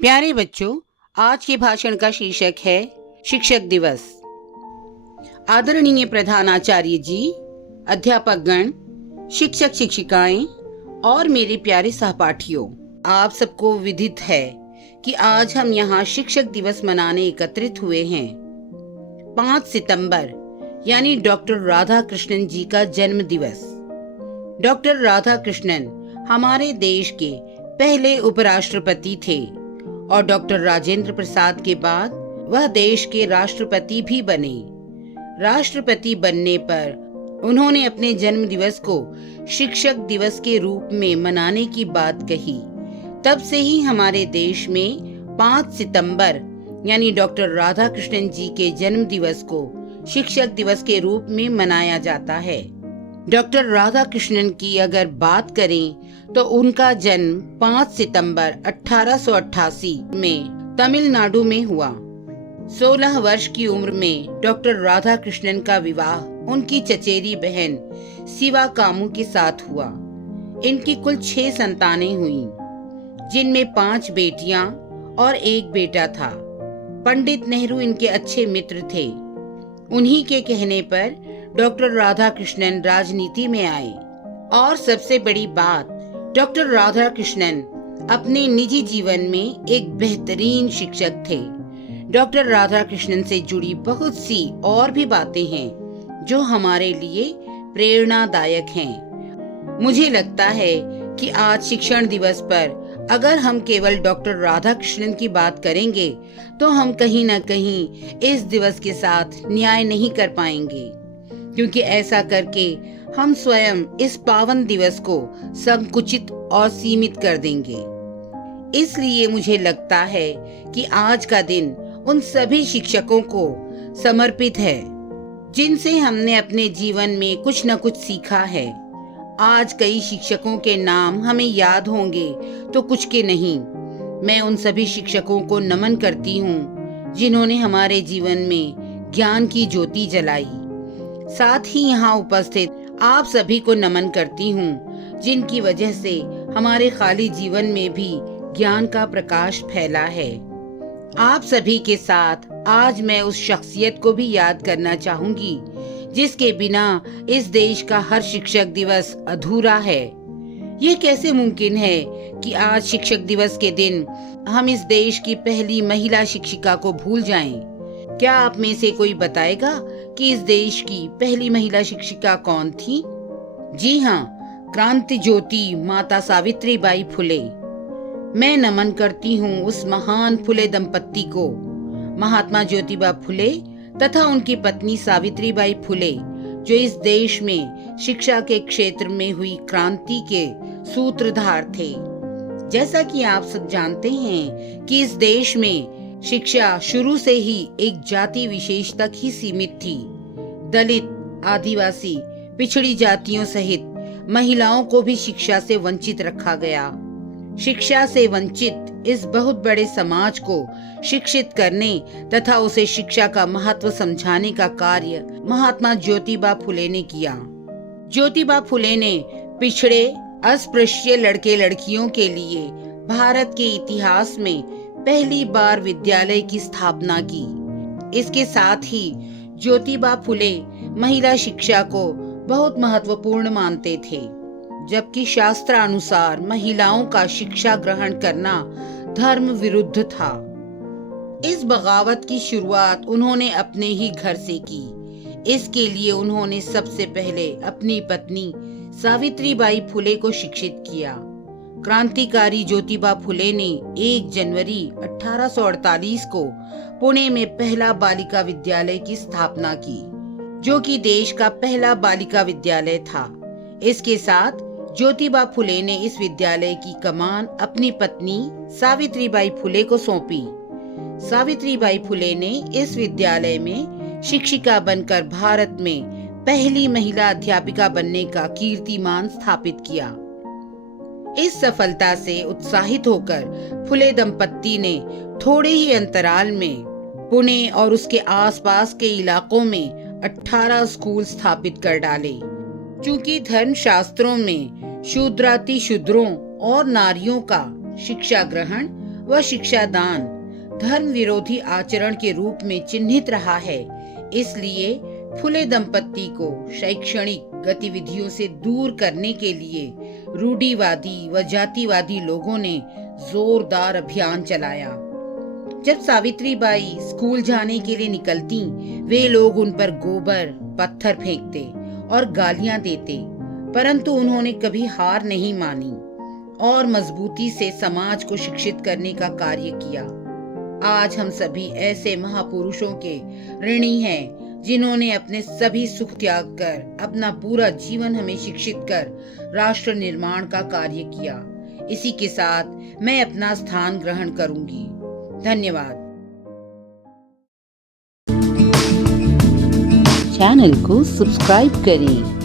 प्यारे बच्चों, आज के भाषण का शीर्षक है शिक्षक दिवस। आदरणीय प्रधानाचार्य जी, अध्यापक गण, शिक्षक शिक्षिकाएं और मेरे प्यारे सहपाठियों, आप सबको विदित है कि आज हम यहाँ शिक्षक दिवस मनाने एकत्रित हुए हैं। 5 सितंबर यानी डॉक्टर राधा कृष्णन जी का जन्म दिवस। डॉक्टर राधा कृष्णन हमारे देश के पहले उपराष्ट्रपति थे और डॉक्टर राजेंद्र प्रसाद के बाद वह देश के राष्ट्रपति भी बने। राष्ट्रपति बनने पर उन्होंने अपने जन्म दिवस को शिक्षक दिवस के रूप में मनाने की बात कही। तब से ही हमारे देश में 5 सितंबर यानी डॉक्टर राधा कृष्णन जी के जन्म दिवस को शिक्षक दिवस के रूप में मनाया जाता है। डॉक्टर राधा कृष्णन की अगर बात करें तो उनका जन्म 5 सितंबर 1888 में तमिलनाडु में हुआ। 16 वर्ष की उम्र में डॉक्टर राधा कृष्णन का विवाह उनकी चचेरी बहन शिवा कामू के साथ हुआ। इनकी कुल 6 संतानें हुईं, जिनमें 5 बेटियां और 1 बेटा था। पंडित नेहरू इनके अच्छे मित्र थे। उन्हीं के कहने पर डॉक्टर राधा कृष्णन राजनीति में आए और सबसे बड़ी बात, डॉक्टर राधा कृष्णन अपने निजी जीवन में एक बेहतरीन शिक्षक थे। डॉक्टर राधा कृष्णन से जुड़ी बहुत सी और भी बातें हैं जो हमारे लिए प्रेरणादायक हैं। मुझे लगता है कि आज शिक्षण दिवस पर अगर हम केवल डॉक्टर राधा कृष्णन की बात करेंगे तो हम कहीं न कहीं इस दिवस के साथ न्याय नहीं कर पाएंगे, क्योंकि ऐसा करके हम स्वयं इस पावन दिवस को संकुचित और सीमित कर देंगे। इसलिए मुझे लगता है कि आज का दिन उन सभी शिक्षकों को समर्पित है जिनसे हमने अपने जीवन में कुछ न कुछ सीखा है। आज कई शिक्षकों के नाम हमें याद होंगे तो कुछ के नहीं। मैं उन सभी शिक्षकों को नमन करती हूँ जिन्होंने हमारे जीवन में ज्ञान की ज्योति जलाई। साथ ही यहाँ उपस्थित आप सभी को नमन करती हूँ जिनकी वजह से हमारे खाली जीवन में भी ज्ञान का प्रकाश फैला है। आप सभी के साथ आज मैं उस शख्सियत को भी याद करना चाहूंगी जिसके बिना इस देश का हर शिक्षक दिवस अधूरा है। ये कैसे मुमकिन है कि आज शिक्षक दिवस के दिन हम इस देश की पहली महिला शिक्षिका को भूल जाएं? क्या आप में से कोई बताएगा कि इस देश की पहली महिला शिक्षिका कौन थी? जी हाँ, क्रांति ज्योति माता सावित्रीबाई फुले। मैं नमन करती हूँ उस महान फुले दंपत्ति को, महात्मा ज्योतिबा फुले तथा उनकी पत्नी सावित्रीबाई फुले, जो इस देश में शिक्षा के क्षेत्र में हुई क्रांति के सूत्रधार थे। जैसा कि आप सब जानते हैं कि इस देश में शिक्षा शुरू से ही एक जाति विशेष तक ही सीमित थी। दलित, आदिवासी, पिछड़ी जातियों सहित महिलाओं को भी शिक्षा से वंचित रखा गया। शिक्षा से वंचित इस बहुत बड़े समाज को शिक्षित करने तथा उसे शिक्षा का महत्व समझाने का कार्य महात्मा ज्योतिबा फुले ने किया। ज्योतिबा फुले ने पिछड़े अस्पृश्य लड़के लड़कियों के लिए भारत के इतिहास में पहली बार विद्यालय की स्थापना की। इसके साथ ही ज्योतिबा फुले महिला शिक्षा को बहुत महत्वपूर्ण मानते थे, जबकि शास्त्रानुसार महिलाओं का शिक्षा ग्रहण करना धर्म विरुद्ध था। इस बगावत की शुरुआत उन्होंने अपने ही घर से की। इसके लिए उन्होंने सबसे पहले अपनी पत्नी सावित्रीबाई फुले को शिक्षित किया। क्रांतिकारी ज्योतिबा फुले ने 1 जनवरी 1848 को पुणे में पहला बालिका विद्यालय की स्थापना की, जो कि देश का पहला बालिका विद्यालय था। इसके साथ ज्योतिबा फुले ने इस विद्यालय की कमान अपनी पत्नी सावित्रीबाई फुले को सौंपी। सावित्रीबाई फुले ने इस विद्यालय में शिक्षिका बनकर भारत में पहली महिला अध्यापिका बनने का कीर्तिमान स्थापित किया। इस सफलता से उत्साहित होकर फुले दंपत्ति ने थोड़े ही अंतराल में पुणे और उसके आसपास के इलाकों में 18 स्कूल स्थापित कर डाले। चूंकि धर्मशास्त्रों में शूद्राति शूद्रों और नारियों का शिक्षा ग्रहण व शिक्षा दान धर्म विरोधी आचरण के रूप में चिन्हित रहा है। इसलिए फुले दंपत्ति को शैक्षणिक गतिविधियों से दूर करने के लिए रूढ़िवादी व जातिवादी लोगों ने जोरदार अभियान चलाया। जब सावित्रीबाई स्कूल जाने के लिए निकलती, वे लोग उन पर गोबर, पत्थर फेंकते और गालियां देते, परंतु उन्होंने कभी हार नहीं मानी और मजबूती से समाज को शिक्षित करने का कार्य किया। आज हम सभी ऐसे महापुरुषों के ऋणी हैं, जिन्होंने अपने सभी सुख त्याग कर अपना पूरा जीवन हमें शिक्षित कर राष्ट्र निर्माण का कार्य किया। इसी के साथ मैं अपना स्थान ग्रहण करूंगी। धन्यवाद। चैनल को सब्सक्राइब करें।